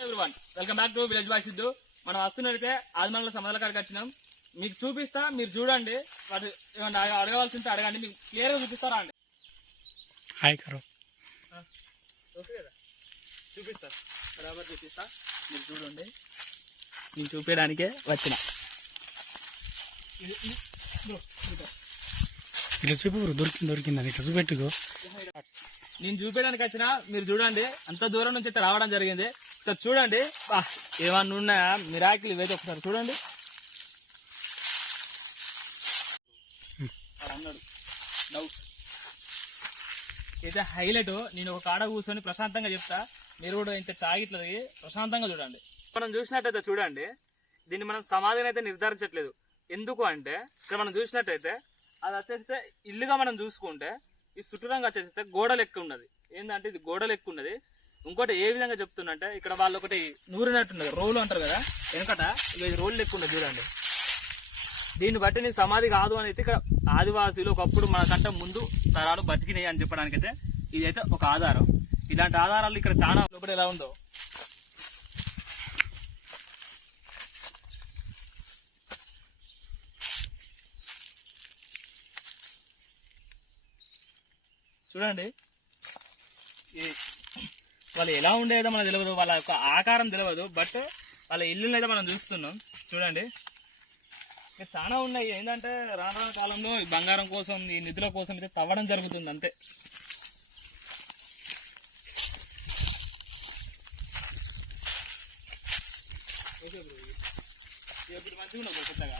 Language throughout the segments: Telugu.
Everyone welcome back to village boy Siddhu మనం వస్తున్నట్టయితే ఆదిమల సమాధాల కాడికి వచ్చినాం. మీకు చూపిస్తా మీరు చూడండి. వాటి ఏమన్నా అడగ- అడగవలసి ఉంటే అడగండి. మీకు క్లియర్గా చూపిస్తారా అండి? హాయ్ కరో. ఓకే కదా. చూపిస్తా. బరాబర్ చూపిస్తా. మీరు చూడండి. నేను చూపించడానికే వచ్చిన. ఇట్లా బ్రో దొరికింది దొరికింది. ఇట్లా చూపెట్టుకో. నేను చూపించడానికి వచ్చిన మీరు చూడండి. అంత దూరం నుంచి రావడం జరిగింది. ఒకసారి చూడండి. ఏమన్నా ఉన్నాయా? మిరాకిల్ ఇవైతే ఒకసారి చూడండి. అన్నాడు డౌట్ అయితే హైలైట్. నేను ఒక కాడ కూర్చొని ప్రశాంతంగా చెప్తా. మీరు కూడా ఇంత చాగిట్లది ప్రశాంతంగా చూడండి. మనం చూసినట్టయితే చూడండి దీన్ని మనం సమాధిని అయితే నిర్ధారించట్లేదు. ఎందుకు అంటే ఇక్కడ మనం చూసినట్టయితే అది వచ్చేస్తే ఇల్లుగా మనం చూసుకుంటే ఈ చుట్టూరంగా వచ్చేస్తే గోడ లెక్క ఉన్నది. ఏంటంటే ఇది గోడ లెక్క ఉన్నది. ఇంకోటి ఏ విధంగా చెప్తున్నంటే ఇక్కడ వాళ్ళు ఒకటి నూరినట్టున్నది రోలు అంటారు కదా వెనకట ఇది రోలు లెక్క ఉన్నది చూడండి. దీన్ని బట్టి నేను సమాధి కాదు అని అయితే ఇక్కడ ఆదివాసీలు ఒకప్పుడు మనకంటే ముందు తరాలు బతికినాయి అని చెప్పడానికి అయితే ఇది అయితే ఒక ఆధారం. ఇలాంటి ఆధారాలు ఇక్కడ చాలా లోపల ఎలా ఉందో. చూడండి. ఈ వాళ్ళు ఎలా ఉండేదో మనకు తెలియదు వాళ్ళ యొక్క ఆకారం తెలియదు బట్ వాళ్ళ ఇల్లుని అయితే మనం చూస్తున్నాం. చూడండి. ఇంకా చాలా ఉన్నాయి. ఏంటంటే రాను కాలంలో ఈ బంగారం కోసం ఈ నిధుల కోసం అయితే తవ్వడం జరుగుతుంది అంతే. ఇప్పుడు మంచిగా కొత్తగా.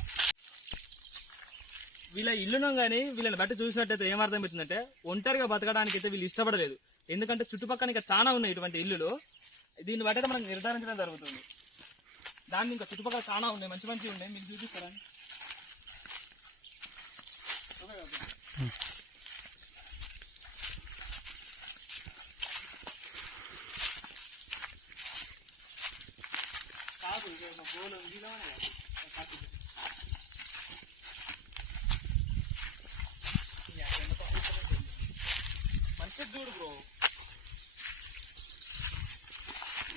వీళ్ళ ఇల్లును కానీ వీళ్ళని బట్టి చూసినట్టయితే ఏమర్థం అవుతుందంటే ఒంటరిగా బతకడానికి అయితే వీళ్ళు ఇష్టపడలేదు. ఎందుకంటే చుట్టుపక్కల ఇంకా చాలా ఉన్నాయి ఇటువంటి ఇల్లులు. దీన్ని బట్టి మనం నిర్ధారించడం జరుగుతుంది. దాన్ని ఇంకా చుట్టుపక్కల చాలా ఉన్నాయి. మంచి మంచి ఉన్నాయి. మీకు చూపిస్తారా? కాదు గోలు చూడు బ్రో.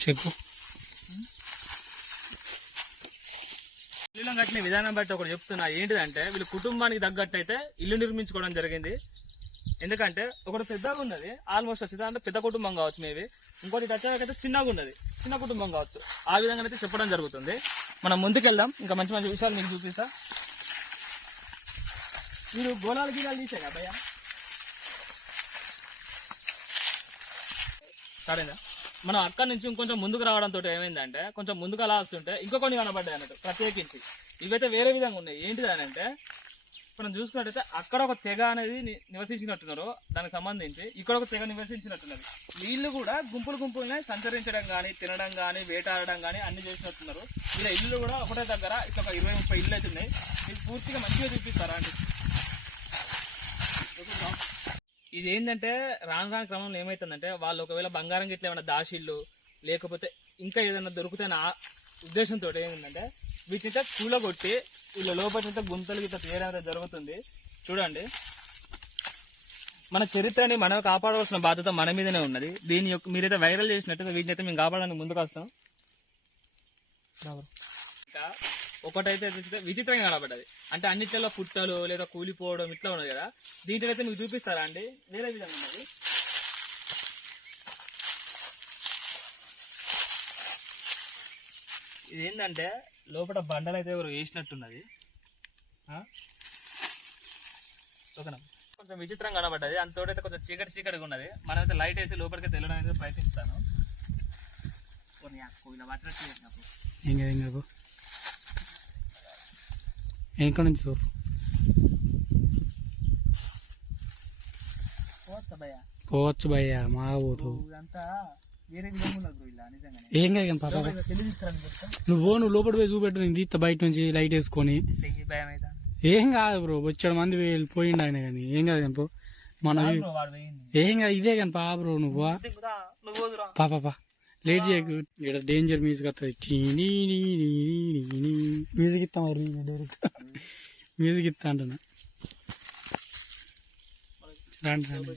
చెప్పు. ఇల్లు కట్టిన విధానం బట్టి ఒకటి చెప్తున్నా. ఏంటిదంటే వీళ్ళ కుటుంబానికి తగ్గట్టు అయితే ఇల్లు నిర్మించుకోవడం జరిగింది. ఎందుకంటే ఒకటి పెద్దగా ఉన్నది ఆల్మోస్ట్ వచ్చింది అంటే పెద్ద కుటుంబం కావచ్చు మేబీ. ఇంకోటి వచ్చేదైతే చిన్నగా ఉన్నది చిన్న కుటుంబం కావచ్చు. ఆ విధంగా అయితే చెప్పడం జరుగుతుంది. మనం ముందుకెళ్దాం. ఇంకా మంచి మంచి విషయాలు మీకు చూపిస్తా. మీరు గోళాలు గీలాలు తీసే భయ్యా? సరేనా మనం అక్కడి నుంచి ఇంకొంచెం ముందుకు రావడంతో ఏమైందంటే కొంచెం ముందుకు అలా వస్తుంటే ఇంకో కొన్ని కనబడ్డాయి అన్నట్టు ప్రత్యేకించి. ఇవైతే వేరే విధంగా ఉన్నాయి. ఏంటిది అని అంటే మనం చూసుకున్నట్టయితే అక్కడ ఒక తెగ అనేది నివసించినట్టున్నారు. దానికి సంబంధించి ఇక్కడ ఒక తెగ నివసించినట్టున్నారు. వీళ్ళు కూడా గుంపులు గుంపులనే సంచరించడం కానీ తినడం కానీ వేటాడడం కానీ అన్ని చేసినట్టున్నారు. ఇలా ఇల్లు కూడా ఒకటే దగ్గర ఇట్లా ఒక ఇరవై ముప్పై ఇల్లు అయితే ఉన్నాయి మీకు పూర్తిగా మంచిగా చూపిస్తారా అండి? ఇది ఏంటంటే రాను రాని క్రమంలో ఏమైతుందంటే వాళ్ళు ఒకవేళ బంగారం గిట్ల ఏమైనా దాషిళ్ళు లేకపోతే ఇంకా ఏదైనా దొరుకుతాయన్న ఆ ఉద్దేశంతో ఏంటంటే వీటిని కూలగొట్టి వీళ్ళ లోపల గుంతలు గిట్ల తీయడం జరుగుతుంది. చూడండి. మన చరిత్రని మనం కాపాడవలసిన బాధ్యత మన మీదనే ఉన్నది. దీని యొక్క మీరైతే వైరల్ చేసినట్టు వీటిని అయితే మేము కాపాడడానికి ముందుకు వస్తాం. ఇంకా ఒకటైతే విచిత్రంగా కనబడ్డది. అంటే అన్నిట్లలో పుట్టలు లేదా కూలిపోవడం ఇట్లా ఉన్నది కదా. దీంట్లో అయితే మీకు చూపిస్తారా అండి? వేరే విధంగా ఉన్నది. ఇది ఏంటంటే లోపల బండలు అయితే ఎవరు వేసినట్టున్నది. ఓకేనా కొంచెం విచిత్రంగా కనబడ్డది. అంతోటైతే కొంచెం చీకటి చీకటిగా ఉన్నది. మనమైతే లైట్ వేసి లోపలికి తెలియడానికి ప్రయత్నిస్తాను. కొన్ని ఇలా పట్టినట్టు చేసినప్పుడు ఏం కాదు ఏం కాదు వెనక నుంచి చూడు పోవచ్చా భయ్యా. మా పోతు ఏం కాదు కానీ పాప. నువ్వు పో, నువ్వు లోపల పోయి చూపెట్టు నేను తీస్తా బయట నుంచి లైట్ వేసుకొని. ఏం కాదు బ్రో వచ్చాడు మంది వెళ్ళిపోయిండు ఆయన కానీ. ఏం కాదు కానీ పో. మన ఏం కాదు ఇదే కానీ పా బ్రో నువ్వు పా. దిగుదా నువ్వు వదురా పా లేట్ చేయకు. ఇక్కడ డేంజర్ మ్యూజిక్ వస్తుంది మ్యూజిక్ ఇస్తా మరి డైరెక్ట్. మ్యూజిక్ ఇస్తా అంటున్నా. రండి రండి.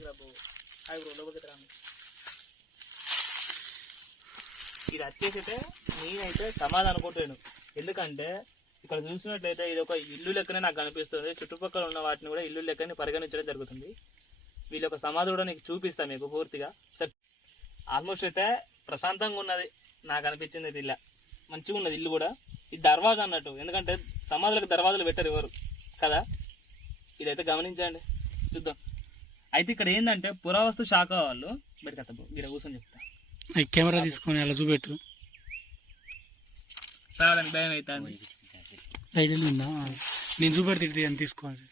ఇది వచ్చేసి అయితే నేనైతే సమాధానం అనుకుంటాను ఎందుకంటే ఇక్కడ చూసినట్లయితే ఇది ఒక ఇల్లు లెక్కనే నాకు కనిపిస్తుంది చుట్టుపక్కల ఉన్న వాటిని కూడా ఇల్లు లెక్కని పరిగణించడం జరుగుతుంది. వీళ్ళ ఒక సమాధి కూడా నీకు చూపిస్తా మీకు పూర్తిగా. సరే. ఆల్మోస్ట్ అయితే ప్రశాంతంగా ఉన్నది నాకు అనిపించింది ఇది ఇలా. మంచిగా ఉన్నది ఇల్లు కూడా. ఇది దర్వాజా అన్నట్టు. ఎందుకంటే సమాధులకు దర్వాజాలు పెట్టరు ఎవరు. కదా? ఇదైతే గమనించండి. చూద్దాం. అయితే ఇక్కడ ఏంటంటే పురావస్తు శాఖ వాళ్ళు బయటకు మీరు కూర్చొని చెప్తా. కెమెరా తీసుకొని అలా చూపెట్టు. రావడానికి భయం అవుతుంది సైడ్ ఉందా నేను చూపెడితే అని తీసుకోవాలి.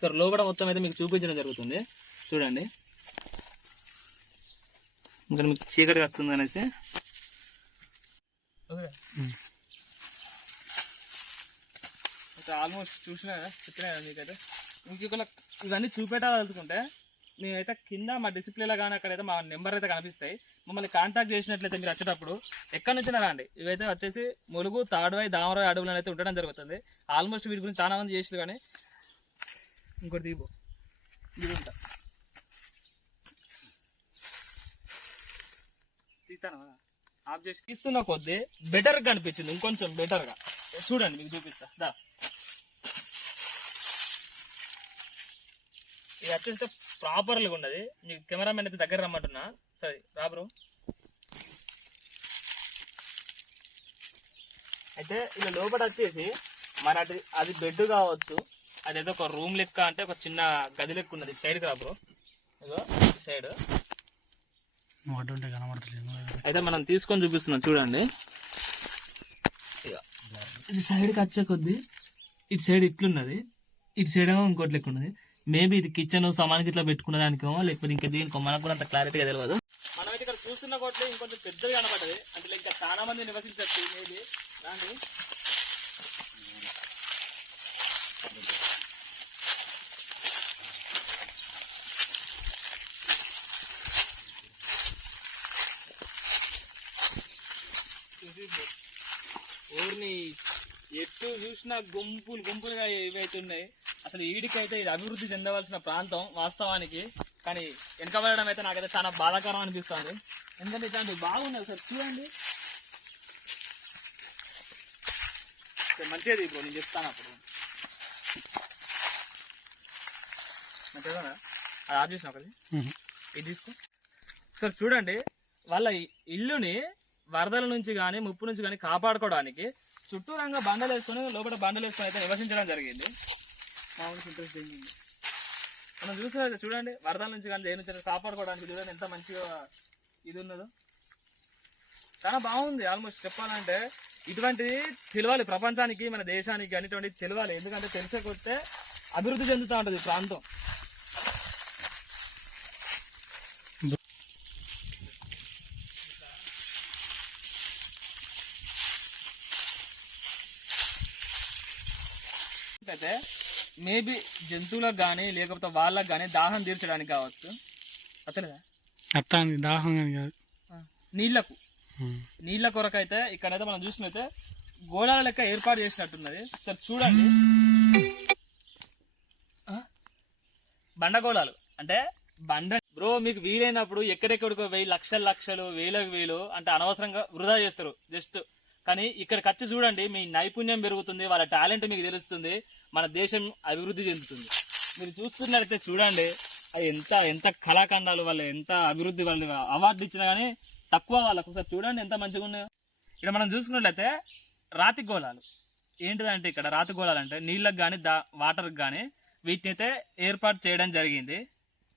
సార్ లోపల మొత్తం అయితే మీకు చూపించడం జరుగుతుంది. చూడండి. ఇంకా మీకు చీకటి వస్తుంది అనేసి. ఉమ్. ఆల్మోస్ట్ చూసినా చెప్పినా కదా మీకైతే? మీకు ఇక్కడ ఇవన్నీ చూపెట్టాలనుకుంటే నేనైతే కింద మా డిసిప్లేలో కానీ అక్కడైతే మా నెంబర్ అయితే కనిపిస్తాయి. మమ్మల్ని కాంటాక్ట్ చేసినట్లయితే మీరు వచ్చేటప్పుడు ఎక్కడి నుంచి రండి. ఇవైతే వచ్చేసి ములుగు తాడువాయి దామరాయి అడవులు అయితే ఉండడం జరుగుతుంది. ఆల్మోస్ట్ వీటి గురించి చాలా మంది చేసారు కానీ ఇంకోటి దీపు ఇది ఉంటా తీస్తాను ఆఫ్ చేసి తీస్తున్న కొద్దీ బెటర్గా కనిపించింది. ఇంకొంచెం బెటర్గా చూడండి మీకు చూపిస్తా. దా. ఇది వచ్చేస్తే ప్రాపర్గా ఉన్నది మీకు కెమెరామెన్ అయితే దగ్గర రమ్మంటున్నా. సరే రాబరు అయితే ఇలా లోపల వచ్చేసి మరి అది అది బెడ్ కావచ్చు. అదైతే ఒక రూమ్ లెక్క అంటే ఒక చిన్న గది లెక్క ఉన్నది. సైడ్కి రా బ్రో ఇగో సైడ్ అయితే మనం తీసుకొని చూపిస్తున్నాం. చూడండి. ఇగో. ఇటు సైడ్కి వచ్చే కొద్ది ఇటు సైడ్ ఇట్లున్నది. ఇటు సైడ్ ఏమో ఇంకోటి లెక్క ఉన్నది. మేబీ ఇది కిచెన్ సమానికి ఇట్లా పెట్టుకున్న దానికేమో లేకపోతే ఇంకా దీనికో మనకు కూడా అంత క్లారిటీగా తెలియదు మనం అయితే ఇక్కడ చూస్తున్న కొట్లే ఇంకొంచెం పెద్దగా కనబడ్డది అంటే ఇంకా చాలా మంది నివసించచ్చు మేబీ దాన్ని ఊరిని ఎటు చూసినా గుంపులు గుంపులుగా ఇవైతున్నాయి అసలు వీడికైతే ఇది అభివృద్ధి చెందవలసిన ప్రాంతం వాస్తవానికి. కానీ వెనకబడడం అయితే నాకైతే చాలా బాధాకరం అనిపిస్తుంది. ఎందుకంటే ఇట్లాంటివి బాగున్నాయి సార్ చూడండి. మంచిది ఇప్పుడు నేను చెప్తాను అప్పుడు. మంచిగా అది ఆఫ్ చేసిన ఒకటి. ఇది తీసుకో. సార్ చూడండి. వాళ్ళ ఇల్లుని వరదల నుంచి కానీ ముప్పు నుంచి కానీ కాపాడుకోవడానికి చుట్టూరంగా బండలు వేసుకొని లోపల బండలు వేసుకొని అయితే నివసించడం జరిగింది. మామూలు ఇంట్రెస్ట్ జరిగింది మనం చూసినట్టు చూడండి వరదల నుంచి కానీ దేని నుంచి కాపాడుకోవడానికి చూడండి ఎంత మంచిగా ఇది ఉన్నదో. చాలా బాగుంది ఆల్మోస్ట్ చెప్పాలంటే ఇటువంటిది తెలియాలి ప్రపంచానికి మన దేశానికి కానీ ఇటువంటి తెలియాలి. ఎందుకంటే తెలిసకొస్తే అభివృద్ధి చెందుతూ ఉంటుంది ప్రాంతం. అయితే మేబీ జంతువులకు కానీ లేకపోతే వాళ్ళకి కానీ దాహం తీర్చడానికి కావచ్చు. అతలేదా దాహం అని కాదు. నీళ్ళకు. నీళ్ళ కొరకైతే ఇక్కడైతే మనం చూసినైతే గోళాల లెక్క ఏర్పాటు చేసినట్టున్నది. సరే చూడండి? బండగోళాలు అంటే బండ బ్రో మీకు వీలైనప్పుడు ఎక్కడెక్కడికో వెయ్యి లక్షల లక్షలు వేలకు వేలు అంటే అనవసరంగా వృధా చేస్తారు. జస్ట్ కానీ ఇక్కడికి వచ్చి చూడండి మీ నైపుణ్యం పెరుగుతుంది వాళ్ళ టాలెంట్ మీకు తెలుస్తుంది మన దేశం అభివృద్ధి చెందుతుంది. మీరు చూస్తున్నట్లయితే చూడండి అది ఎంత ఎంత కళాఖండాలు వాళ్ళు ఎంత అభివృద్ధి వాళ్ళు అవార్డు ఇచ్చినా కానీ తక్కువ వాళ్ళకు. ఒకసారి చూడండి ఎంత మంచిగా ఉన్నాయో. ఇక్కడ మనం చూసుకున్నట్లయితే రాతి గోళాలు. ఏంటిదంటే ఇక్కడ రాతి గోళాలు అంటే నీళ్ళకు కానీ దా వాటర్కి కానీ వీటిని అయితే ఏర్పాటు చేయడం జరిగింది.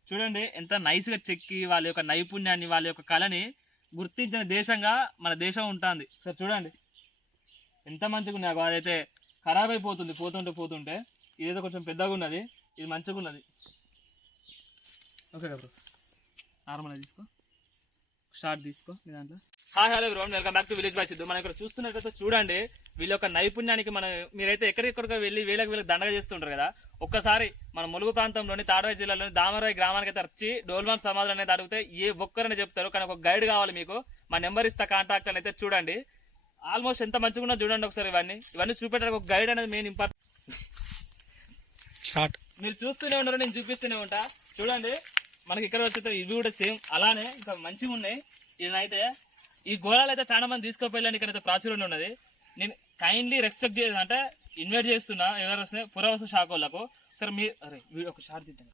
చూడండి ఎంత నైస్గా చెక్కి వాళ్ళ యొక్క నైపుణ్యాన్ని వాళ్ళ యొక్క కళని గుర్తించిన దేశంగా మన దేశం ఉంటుంది. సార్ చూడండి. ఎంత మంచిగా ఉన్నాయి అదైతే ఖరాబ్ అయిపోతుంది పోతుంటే పోతుంటే. ఇదైతే కొంచెం పెద్దగా ఉన్నది ఇది మంచిగా ఉన్నది ఓకే బ్రో. నార్మల్ తీసుకో. షార్ట్ తీసుకో దాంట్లో. Hi hello bro welcome back to village boy Siddhu. మనం ఇక్కడ చూస్తున్నట్లయితే చూడండి వీళ్ళ యొక్క నైపుణ్యానికి మనం మీరైతే ఎక్కడెక్కడికో వెళ్ళి వీళ్ళకి వీళ్ళకి దండగా చేస్తుంటారు కదా. ఒక్కసారి మన ములుగు ప్రాంతంలోని తాడవాయి జిల్లాలోని దామరాయి గ్రామానికి అయితే వచ్చి డోల్మాన్ సమాధులు అనేది అడిగితే ఏ ఒక్కరని చెప్తారు. కానీ ఒక గైడ్ కావాలి మీకు. మా నెంబర్ ఇస్తా కాంటాక్ట్ అని అయితే చూడండి. ఆల్మోస్ట్ ఎంత మంచిగా ఉన్నా చూడండి ఒకసారి ఇవన్నీ. ఇవన్నీ చూపెట్టడానికి ఒక గైడ్ అనేది మెయిన్ ఇంపార్టెంట్ స్టార్ట్ మీరు చూస్తూనే ఉన్నారు నేను చూపిస్తూనే ఉంటా. చూడండి మనకి ఇక్కడ వచ్చేస్తే ఇవి కూడా సేమ్ అలానే ఇంకా మంచిగా ఉన్నాయి. ఈయనైతే ఈ గోళాలు అయితే చాలా మంది తీసుకోపోయాలని ఇక్కడ ప్రాచుర్యంలో ఉన్నది. నేను కైండ్లీ రెస్పెక్ట్ చేయాలి అంటే ఇన్వైట్ చేస్తున్నా ఎవరు వస్తే పురావస్తు శాఖ వాళ్ళకు. సరే మీ అరే వీడియో ఒక షార్ట్ తీద్దాం.